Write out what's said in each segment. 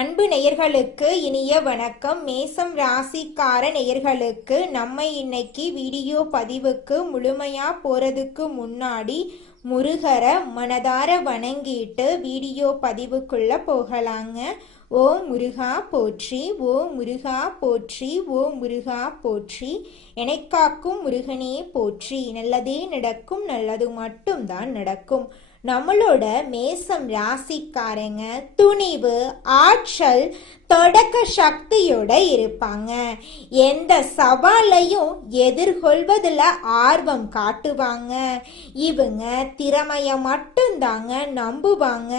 அன்பு நேயர்களுக்கு இனிய வணக்கம். மேசம் ராசிக்கார நேயர்களுக்கு நம்ம இன்னைக்கு வீடியோ பதிவுக்கு முழுமையா போறதுக்கு முன்னாடி முருகரை மனதார வணங்கிட்டு வீடியோ பதிவுக்குள்ள போகலாங்க. ஓம் முருகா போற்றி, ஓம் முருகா போற்றி, ஓம் முருகா போற்றி. எனக்காக்கும் முருகனே போற்றி. நல்லதே நடக்கும், நல்லது மட்டும்தான் நடக்கும். நம்மளோட மேசம் ராசிக்காரங்க துணிவு, ஆற்றல், தொடக்க சக்தியோட இருப்பாங்க. எந்த சவாலையும் எதிர்கொள்வதில் ஆர்வம் காட்டுவாங்க. இவங்க திறமைய மட்டும்தாங்க நம்புவாங்க.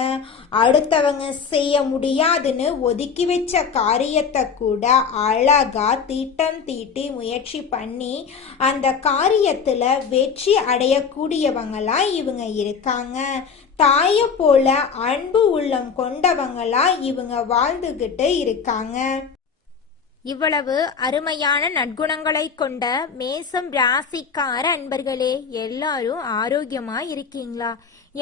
அடுத்தவங்க செய்ய முடியாதுன்னு ஒதுக்கி வச்ச காரியத்தை கூட அழகா திட்டம் தீட்டி முயற்சி பண்ணி அந்த காரியத்துல வெற்றி அடையக்கூடியவங்களா இவங்க இருக்காங்க. தாய போல அன்பு உள்ளம் கொண்டவங்களா இவங்க வாழ்ந்துகிட்டு இருக்காங்க. இவ்வளவு அருமையான நற்குணங்களை கொண்ட மேசம் ராசிக்கார அன்பர்களே, எல்லாரும் ஆரோக்கியமா இருக்கீங்களா?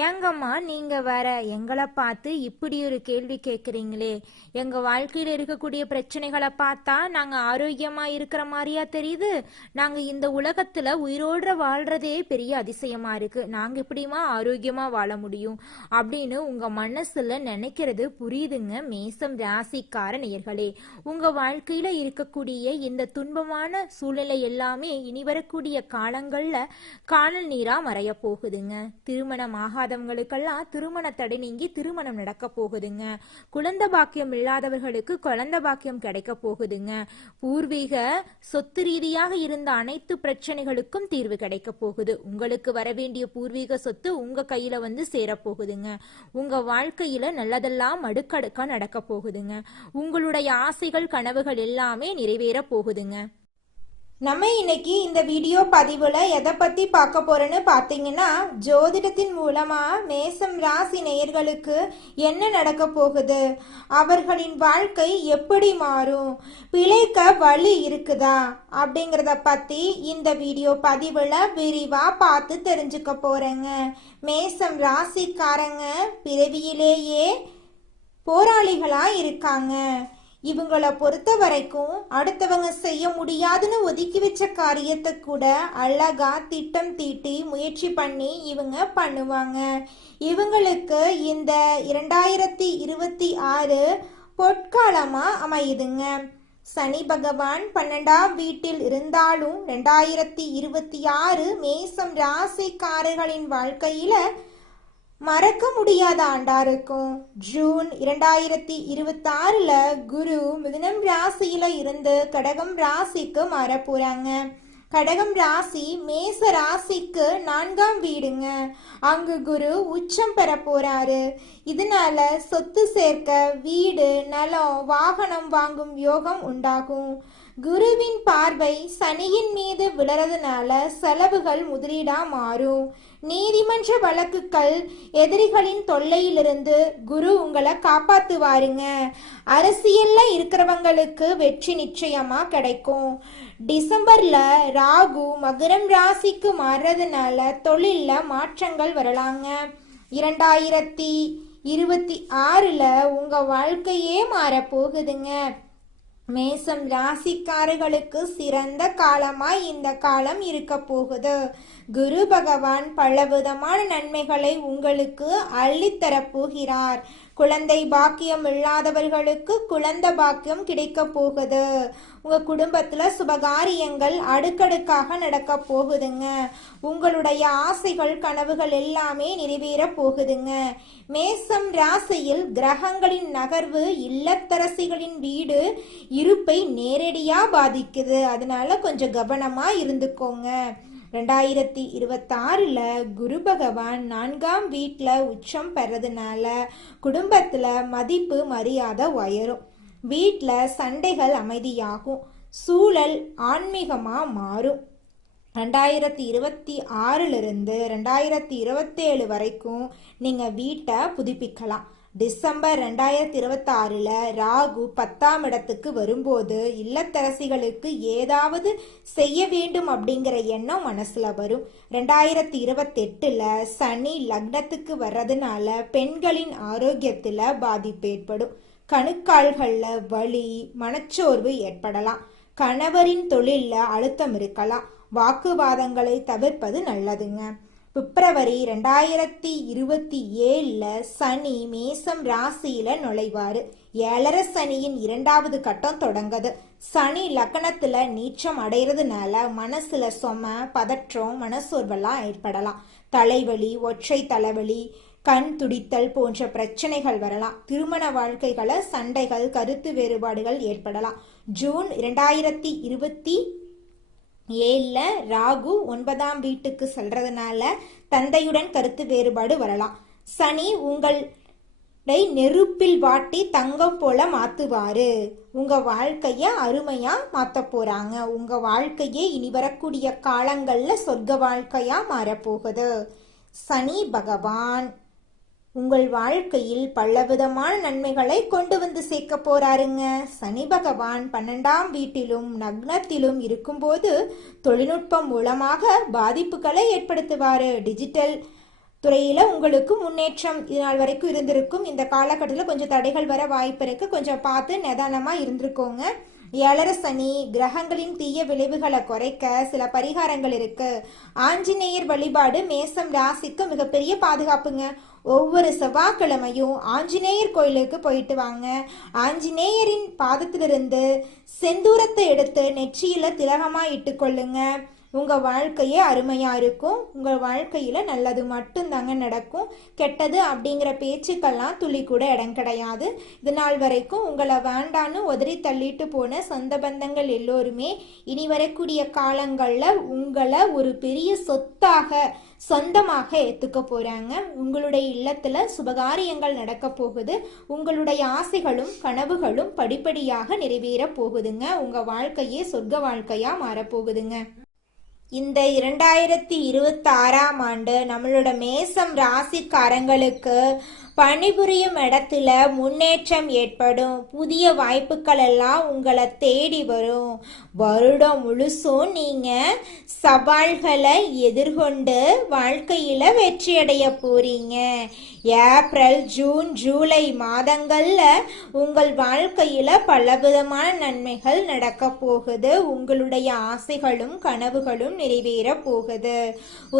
ஏங்கம்மா நீங்க வேற எங்களை பார்த்து இப்படி ஒரு கேள்வி கேட்குறீங்களே? எங்க வாழ்க்கையில இருக்கக்கூடிய பிரச்சனைகளை பார்த்தா நாங்க ஆரோக்கியமா இருக்கிற மாதிரியா தெரியுது? நாங்க இந்த உலகத்துல உயிரோட வாழ்றதே பெரிய அதிசயமா இருக்கு. நாங்க எப்படிமா ஆரோக்கியமா வாழ முடியும் அப்படின்னு உங்க மனசுல நினைக்கிறது புரியுதுங்க. மேசம் ராசிக்கார நேயர்களே, உங்க வாழ்க்கையில இருக்கக்கூடிய இந்த துன்பமான சூழ்நிலை எல்லாமே இனி வரக்கூடிய காலங்கள்ல காணல் நீரா மறைய போகுதுங்க. திருமணம் ஆகாதவங்களுக்கெல்லாம் திருமண தடை நீங்கி திருமணம் நடக்க போகுதுங்க. குழந்தை பாக்கியம் இல்லாதவர்களுக்கு குழந்தை பாக்கியம் கிடைக்க போகுதுங்க. பூர்வீக சொத்து ரீதியாக இருந்த அனைத்து பிரச்சனைகளுக்கும் தீர்வு கிடைக்க போகுது. உங்களுக்கு வர வேண்டிய பூர்வீக சொத்து உங்க கையில வந்து சேரப்போகுதுங்க. உங்க வாழ்க்கையில நல்லதெல்லாம் அடுக்கடுக்கா நடக்க போகுதுங்க. உங்களுடைய ஆசைகள் கனவுகள் எல்லாமே நிறைவேற போகுதுங்க. நம்ம இன்னைக்கு இந்த வீடியோ பதிவுல எதை பத்தி பார்க்க போறோன்னு பார்த்தீங்கன்னா, ஜோதிடத்தின் மூலமா மேசம் ராசி நேயர்களுக்கு என்ன நடக்க போகுது, அவர்களின் வாழ்க்கை எப்படி மாறும், பிழைக்க வழி இருக்குதா அப்படிங்கிறத பத்தி இந்த வீடியோ பதிவுல விரிவா பார்த்து தெரிஞ்சுக்க போறேங்க. மேசம் ராசிக்காரங்க பிறவியிலேயே போராளிகளா இருக்காங்க. இவங்கள பொறுத்த வரைக்கும் அடுத்தவங்க செய்ய முடியாதுன்னு ஒதுக்கி வச்ச காரியத்தை கூட அழகா திட்டம் தீட்டி முயற்சி பண்ணி இவங்க பண்ணுவாங்க. இவங்களுக்கு இந்த 2026 பொற்காலமா அமையுதுங்க. சனி பகவான் 12ஆம் வீட்டில் இருந்தாலும் 2026 மேசம் ராசிக்காரர்களின் வாழ்க்கையில மறக்க முடியாத ஆண்டா இருக்கும். ஜூன் 2026 குரு மிதுனம் ராசியில இருந்து கடகம் ராசிக்கு மாற போறாங்க. கடகம் ராசி மேச ராசிக்கு 4ஆம் வீடுங்க. அங்கு குரு உச்சம் பெற போறாரு. இதனால சொத்து சேர்க்க, வீடு, நிலம், வாகனம் வாங்கும் யோகம் உண்டாகும். குருவின் பார்வை சனியின் மீது விழறதுனால செலவுகள் முதலீடா மாறும். நீதிமன்ற வழக்குகள், எதிரிகளின் தொல்லையிலிருந்து குரு உங்களை காப்பாத்துவாருங்க. அரசியல்ல இருக்கிறவங்களுக்கு வெற்றி நிச்சயமா கிடைக்கும். டிசம்பர்ல ராகு மகரம் ராசிக்கு மாறுறதுனால தொழில்ல மாற்றங்கள் வரலாங்க. 2026 உங்க வாழ்க்கையே மாற போகுதுங்க. மேசம் ராசிக்காரர்களுக்கு சிறந்த காலமாய் இந்த காலம் இருக்க போகுது. குரு பகவான் பலவிதமான நன்மைகளை உங்களுக்கு அள்ளித்தரப்போகிறார். குழந்தை பாக்கியம் இல்லாதவர்களுக்கு குழந்தை பாக்கியம் கிடைக்க போகுது. உங்க குடும்பத்துல சுபகாரியங்கள் அடுக்கடுக்காக நடக்க போகுதுங்க. உங்களுடைய ஆசைகள் கனவுகள் எல்லாமே நிறைவேற போகுதுங்க. மேசம் ராசியில் கிரகங்களின் நகர்வு இல்லத்தரசிகளின் வீடு இருப்பை நேரடியா பாதிக்குது. அதனால கொஞ்சம் கவனமா இருந்துக்கோங்க. 2026 குரு பகவான் 4ஆம் வீட்டில் உச்சம் பெறதுனால குடும்பத்தில் மதிப்பு மரியாதை உயரும். வீட்டில் சண்டைகள் அமைதியாகும். சூழல் ஆன்மீகமாக மாறும். 2026 2027 வரைக்கும் நீங்கள் வீட்டை புதுப்பிக்கலாம். டிசம்பர் 2026 ராகு 10ஆம் இடத்துக்கு வரும்போது இல்லத்தரசிகளுக்கு ஏதாவது செய்ய வேண்டும் அப்படிங்கிற எண்ணம் மனசுல வரும். 2028 சனி லக்னத்துக்கு வர்றதுனால பெண்களின் ஆரோக்கியத்துல பாதிப்பு ஏற்படும். கணுக்கால்கள்ல வலி, மனச்சோர்வு ஏற்படலாம். கணவரின் தொழில்ல அழுத்தம் இருக்கலாம். வாக்குவாதங்களை தவிர்ப்பது நல்லதுங்க. பிப்ரவரி 2027 சனி மேசம் ராசியில நுழைவாரு. 7 சனியின் 2வது கட்டம் தொடங்குது. சனி லக்னத்துல நீச்சம் அடைறதுனால மனசுல பதற்றம், மனசோர்வெல்லாம் ஏற்படலாம். தலைவலி, ஒற்றை தலைவலி, கண் துடித்தல் போன்ற பிரச்சனைகள் வரலாம். திருமண வாழ்க்கைகளை சண்டைகள், கருத்து வேறுபாடுகள் ஏற்படலாம். ஜூன் 2027 ராகு 9ஆம் வீட்டுக்கு செல்றதுனால தந்தையுடன் கருத்து வேறுபாடு வரலாம். சனி உங்களை நெருப்பில் வாட்டி தங்கம் போல மாத்துவாரு. உங்க வாழ்க்கைய அருமையா மாத்த போறாங்க. உங்க வாழ்க்கையே இனி வரக்கூடிய காலங்கள்ல சொர்க்க வாழ்க்கையா மாறப்போகுது. சனி பகவான் உங்கள் வாழ்க்கையில் பலவிதமான நன்மைகளை கொண்டு வந்து சேர்க்க போறாருங்க. சனி பகவான் 12ஆம் வீட்டிலும் நக்னத்திலும் இருக்கும்போது தொழில்நுட்பம் மூலமாக பாதிப்புகளை ஏற்படுத்துவாரு. டிஜிட்டல் துறையில உங்களுக்கு முன்னேற்றம் இதனால் வரைக்கும் இருந்திருக்கும். இந்த காலகட்டத்தில் கொஞ்சம் தடைகள் வர வாய்ப்பு இருக்கு. கொஞ்சம் பார்த்து நிதானமா இருந்திருக்கோங்க. 7 சனி கிரகங்களின் தீய விளைவுகளை குறைக்க சில பரிகாரங்கள் இருக்கு. ஆஞ்சநேயர் வழிபாடு மேசம் ராசிக்கு மிகப்பெரிய பாதுகாப்புங்க. ஒவ்வொரு செவ்வாய்க்கிழமையும் ஆஞ்சநேயர் கோயிலுக்கு போயிட்டு வாங்க. ஆஞ்சநேயரின் பாதத்திலிருந்து செந்தூரத்தை எடுத்து நெற்றியில திலகமா இட்டுக்கொள்ளுங்க. உங்க வாழ்க்கையே அருமையா இருக்கும். உங்க வாழ்க்கையில நல்லது மட்டும்தாங்க நடக்கும். கெட்டது அப்படிங்கிற பேச்சுக்கெல்லாம் துளி கூட இடம் கிடையாது. இது நாள் வரைக்கும் உங்களை வேண்டான்னு உதறி தள்ளிட்டு போன சொந்த பந்தங்கள் எல்லோருமே இனி வரக்கூடிய காலங்கள்ல உங்களை ஒரு பெரிய சொந்தமாக ஏத்துக்க போறாங்க. உங்களுடைய இல்லத்துல சுபகாரியங்கள் நடக்க போகுது. உங்களுடைய ஆசைகளும் கனவுகளும் படிப்படியாக நிறைவேற போகுதுங்க. உங்க வாழ்க்கையே சொர்க்க வாழ்க்கையா மாறப்போகுதுங்க. இந்த 2026ஆம் ஆண்டு நம்மளோட மேசம் ராசிக்காரங்களுக்கு பணிபுரியும் இடத்துல முன்னேற்றம் ஏற்படும். புதிய வாய்ப்புகள் எல்லாம் உங்களை தேடி வரும். வருடம் முழுசும் நீங்க சவால்களை எதிர்கொண்டு வாழ்க்கையில வெற்றியடைய போறீங்க. ஏப்ரல், ஜூன், ஜூலை மாதங்கள்ல உங்கள் வாழ்க்கையில பலவிதமான நன்மைகள் நடக்க போகுது. உங்களுடைய ஆசைகளும் கனவுகளும் நிறைவேற போகுது.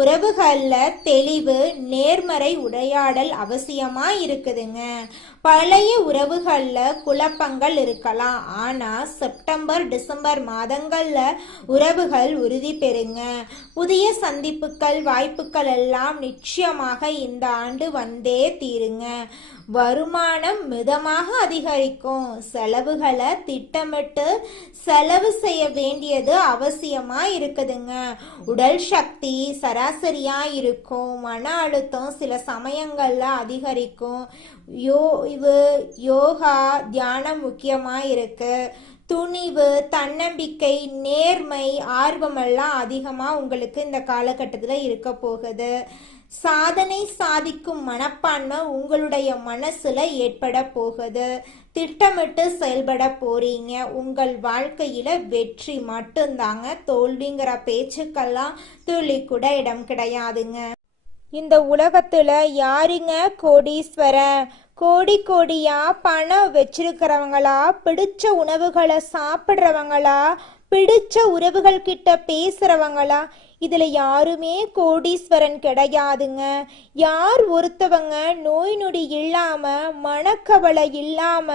உறவுகள்ல தெளிவு, நேர்மறை உரையாடல் அவசியமா இருக்குதுங்க. பழைய உறவுகள்ல குழப்பங்கள் இருக்கலாம். ஆனா செப்டம்பர், டிசம்பர் மாதங்கள்ல உறவுகள் உறுதி பெறுங்க. புதிய சந்திப்புகள், வாய்ப்புகள் எல்லாம் நிச்சயமாக இந்த ஆண்டு வந்தே தீருங்க. வருமானம் மிதமாக அதிகரிக்கும். செலவுகளை திட்டமிட்டு செலவு செய்ய வேண்டியது அவசியமா இருக்குதுங்க. உடல் சக்தி சராசரியா இருக்கும். மன அழுத்தம் சில சமயங்கள்ல அதிகரிக்கும். யோகா, தியானம் முக்கியமா இருக்கு. துணிவு, தன்னம்பிக்கை, நேர்மை, ஆர்வமெல்லாம் அதிகமா உங்களுக்கு இந்த காலகட்டத்தில் இருக்க போகுது. சாதனை சாதிக்கும் மனப்பான்மை உங்களுடைய மனசுல ஏற்பட போகுது. திட்டமிட்டு செயல்பட போறீங்க. உங்கள் வாழ்க்கையில வெற்றி மட்டும்தாங்க. தோல்விங்கிற பேச்சுக்கெல்லாம் துளி கூட இடம் கிடையாதுங்க. இந்த உலகத்துல யாருங்க கோடீஸ்வரன்? கோடியா பணம் வச்சிருக்கிறவங்களா, பிடிச்ச உணவுகளை சாப்பிட்றவங்களா, பிடிச்ச உறவுகள் கிட்ட பேசுறவங்களா? இதுல யாருமே கோடீஸ்வரன் கிடையாதுங்க. யார் ஒருத்தவங்க நோய் நொடி இல்லாம, மனக்கவலை இல்லாம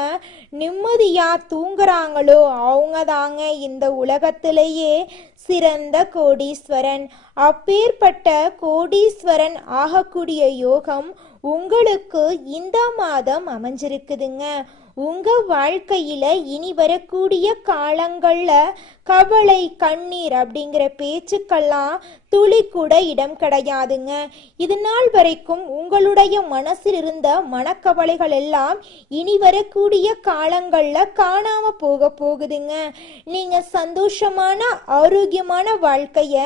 நிம்மதியா தூங்குறாங்களோ அவங்க தாங்க இந்த உலகத்திலேயே சிறந்த கோடீஸ்வரன். அப்பேற்பட்ட கோடீஸ்வரன் ஆகக்கூடிய யோகம் உங்களுக்கு இந்த மாதம் அமைஞ்சிருக்குதுங்க. உங்க வாழ்க்கையில இனி வரக்கூடிய காலங்கள்ல கவலை, கண்ணீர் அப்படிங்கிற பேச்சுக்கெல்லாம் துளி கூட இடம் கிடையாதுங்க. இது நாள் வரைக்கும் உங்களுடைய மனசில் இருந்த மனக்கவலைகள் எல்லாம் இனி வரக்கூடிய காலங்கள்ல காணாம போகுதுங்க. நீங்க சந்தோஷமான, ஆரோக்கியமான வாழ்க்கைய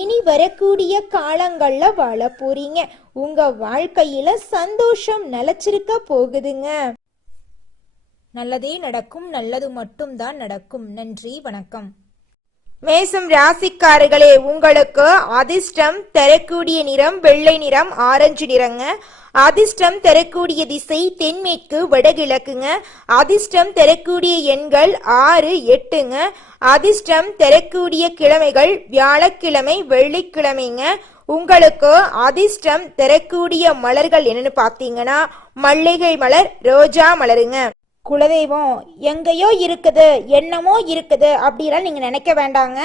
இனி வரக்கூடிய காலங்கள்ல வாழ போறீங்க. உங்க வாழ்க்கையில சந்தோஷம் நிலைச்சிருக்க போகுதுங்க. நல்லதே நடக்கும். நல்லது மட்டும்தான் நடக்கும். நன்றி, வணக்கம். மேசம் ராசிக்காரர்களே, உங்களுக்கு அதிர்ஷ்டம் தரக்கூடிய நிறம் வெள்ளை நிறம், ஆரஞ்சு நிறங்க. அதிர்ஷ்டம் தரக்கூடிய திசை தென்மேற்கு வடகிழக்குங்க. அதிர்ஷ்டம் தரக்கூடிய எண்கள் 6, 8ங்க. அதிர்ஷ்டம் தரக்கூடிய கிழமைகள் வியாழக்கிழமை, வெள்ளிக்கிழமைங்க. உங்களுக்கு அதிர்ஷ்டம் தரக்கூடிய மலர்கள் என்னன்னு பார்த்தீங்கன்னா மல்லிகை மலர், ரோஜா மலருங்க. குலதெய்வம் எங்கேயோ இருக்குது, என்னமோ இருக்குது அப்படிலாம் நீங்கள் நினைக்க வேண்டாங்க.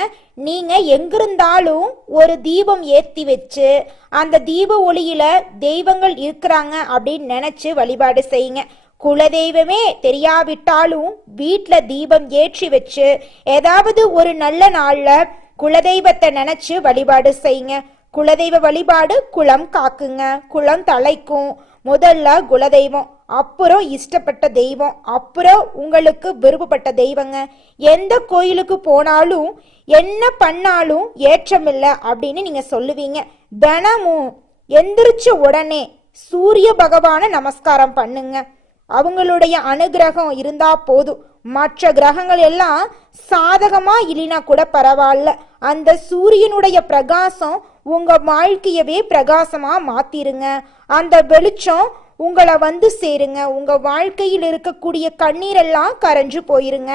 நீங்கள் எங்கிருந்தாலும் ஒரு தீபம் ஏற்றி வச்சு அந்த தீப ஒளியில தெய்வங்கள் இருக்கிறாங்க அப்படின்னு நினச்சி வழிபாடு செய்யுங்க. குலதெய்வமே தெரியாவிட்டாலும் வீட்டில் தீபம் ஏற்றி வச்சு ஏதாவது ஒரு நல்ல நாளில் குலதெய்வத்தை நினச்சி வழிபாடு செய்யுங்க. குலதெய்வ வழிபாடு குலம் காக்குங்க, குலம் தலைக்கும். முதல்ல குலதெய்வம், அப்புறம் இஷ்டப்பட்ட தெய்வம், அப்புறம் உங்களுக்கு விருப்பப்பட்ட தெய்வங்க. எந்த கோயிலுக்கு போனாலும் என்ன பண்ணாலும் ஏற்றமில்லை அப்படின்னு நீங்க சொல்லுவீங்க. தினமும் எந்திரிச்ச உடனே சூரிய பகவான நமஸ்காரம் பண்ணுங்க. அவங்களுடைய அனுகிரகம் இருந்தா போதும். மற்ற கிரகங்கள் எல்லாம் சாதகமா இல்லைனா கூட பரவாயில்ல, அந்த சூரியனுடைய பிரகாசம் உங்க வாழ்க்கையவே பிரகாசமா மாத்திருங்க. அந்த வெளிச்சம் உங்களை வந்து சேருங்க. உங்க வாழ்க்கையில் இருக்கக்கூடிய கண்ணீரெல்லாம் கரைஞ்சு போயிருங்க.